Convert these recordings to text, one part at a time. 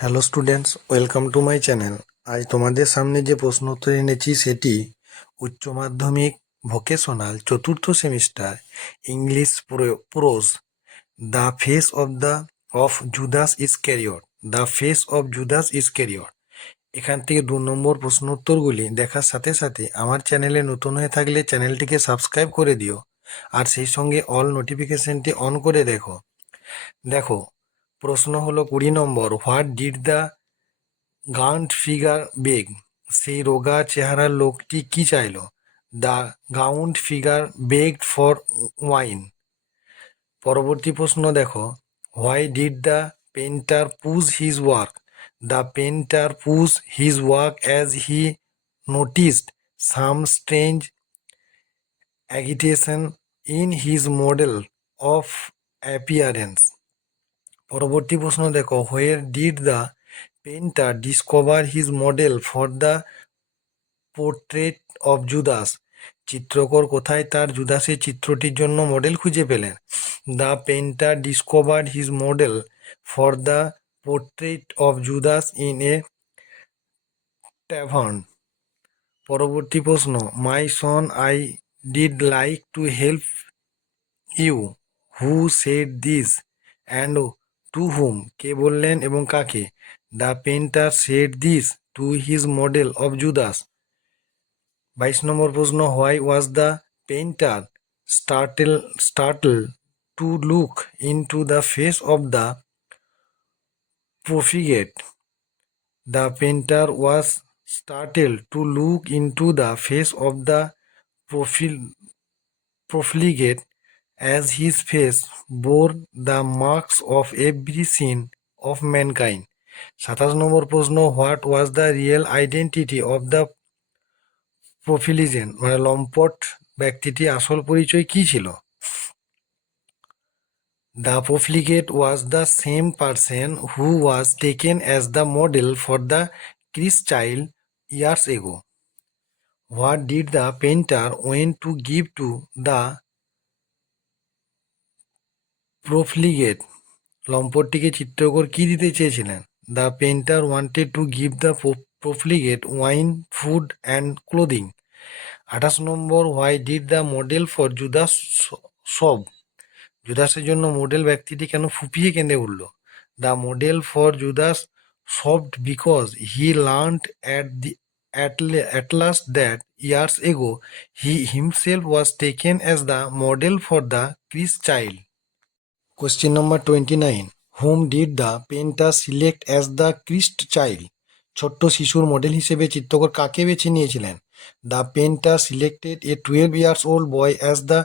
Hello students, welcome to my channel. আজ তোমাদের সামনে যে প্রশ্ন উত্তর এনেছি সেটি উচ্চ মাধ্যমিক ভোকেশনাল চতুর্থ semester English prose the face of Judas Iscariot. The face of Judas Iscariot এখান থেকে 2 নম্বর প্রশ্ন উত্তরগুলি দেখার সাথে সাথে আমার চ্যানেলে নতুন হয়ে থাকলে চ্যানেলটিকে সাবস্ক্রাইব করে দিও, আর সেই সঙ্গে অল নোটিফিকেশনটি অন করে দেখো প্রশ্ন হলো 20 নম্বর। What did the gaunt figure beg? সেই রোগা চেহারার লোকটি কি চাইল? The gaunt figure begged for wine. পরবর্তী প্রশ্ন দেখো, why did the painter pause his work? The painter pause his work as he noticed some strange agitation in his model of appearance. পরবর্তী প্রশ্ন দেখো, where did the painter discover his model for the portrait of Judas? চিত্রকর কোথায় তার জুদাসের চিত্রটির জন্য মডেল খুঁজে পেলেন? The painter discovered his model for the portrait of Judas in a tavern. পরবর্তী প্রশ্ন, my son I did like to help you, who said this and to whom? কে বললেন এবং কাকে? The painter said this to his model of Judas. 22 নম্বর প্রশ্ন, why was the painter startle to look into the face of the profligate? The painter was startled to look into the face of the profligate, as his face bore the marks of every sin of mankind. 27 নম্বর প্রশ্ন, what was the real identity of the profligate? লম্পট ব্যক্তিটি আসল পরিচয় কি ছিল? The profligate was the same person who was taken as the model for the Christ child years ago. What did the painter want to give to the profligate? লম্পটটিকে চিত্রকর কি দিতে চেয়েছিলেন? The painter wanted to give the profligate wine, food and clothing. 28 নম্বর, why did the model for Judas sob? জুদাসের জন্য মডেল ব্যক্তিটি কেন ফুপিয়ে কেঁদে উঠল? The model for Judas sobbed because he learned at last that years ago he himself was taken as the model for the Christ child. Question number 29. Whom did the painter select as the Christ child? ছোট্ট শিশুর মডেল হিসেবে চিত্রকর কাকে বেছে নিয়েছিলেন? The painter selected A 12 years old boy as the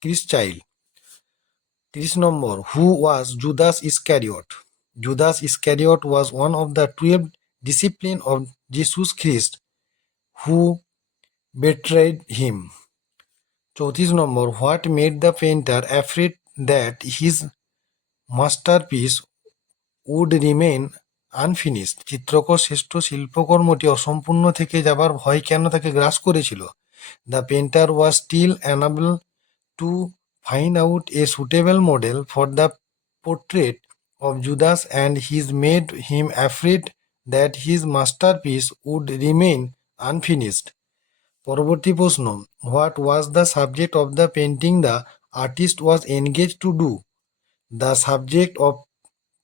Christ child. 30 number, who was Judas Iscariot? Judas Iscariot was one of the 12 disciples of Jesus Christ who betrayed him. 34 number, what made the painter afraid that his masterpiece would remain unfinished? চিত্রকর শ্রেষ্ঠ শিল্পকর্মটি অসম্পূর্ণ থেকে যাবার ভয় কেন তাকে গ্রাস করেছিল? The painter was still unable to find out a suitable model for the portrait of Judas, and his made him afraid that his masterpiece would remain unfinished. পরবর্তী প্রশ্ন, what was the subject of the painting the artist was engage to do? The subject of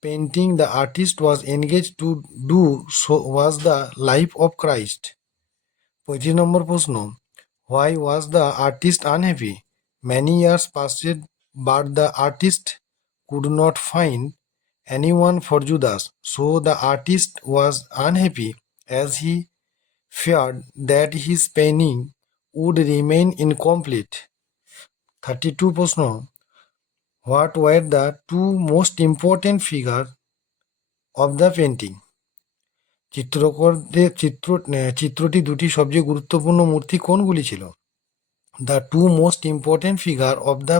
painting the artist was engage to do was the life of Christ. 35 number প্রশ্ন, why was the artist unhappy? Many years passed but the artist could not find anyone for Judas, so the artist was unhappy as he feared that his painting would remain incomplete. 32 প্রশ্ন, what were the two most important figures of the painting? চিত্রটি দুটি সবচেয়ে গুরুত্বপূর্ণ মূর্তি কোনগুলি ছিল? The two most important figures of the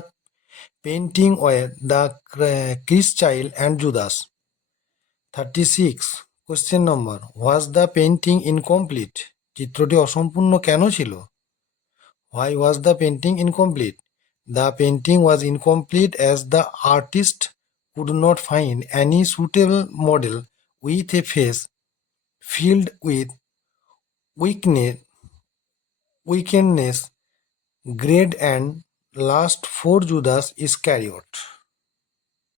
painting were the Christ child and Judas. 36. Question number, was the painting incomplete? চিত্রটি অসম্পূর্ণ কেন ছিল? Why was the painting incomplete? The painting was incomplete as the artist could not find any suitable model with a face filled with weakness, wickedness, greed, and lust for Judas Iscariot.